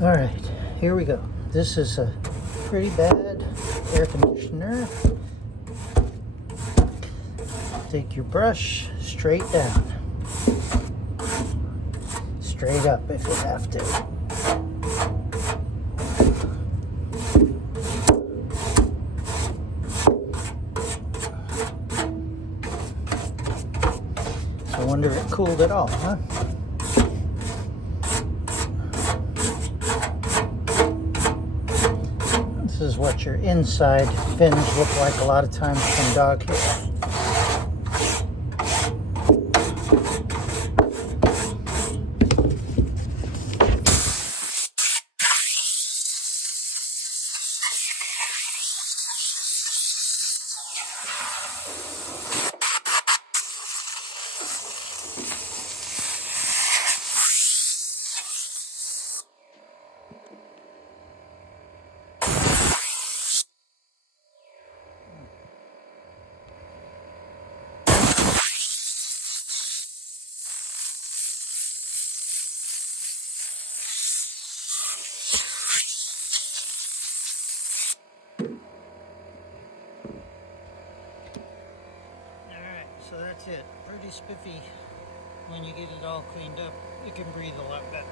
All right, here we go. This is a pretty bad air conditioner. Take your brush straight down. Straight up if you have to. I wonder if it cooled at all, huh? This is what your inside fins look like a lot of times from dog hair. So that's it. Pretty spiffy. When you get it all cleaned up, you can breathe a lot better.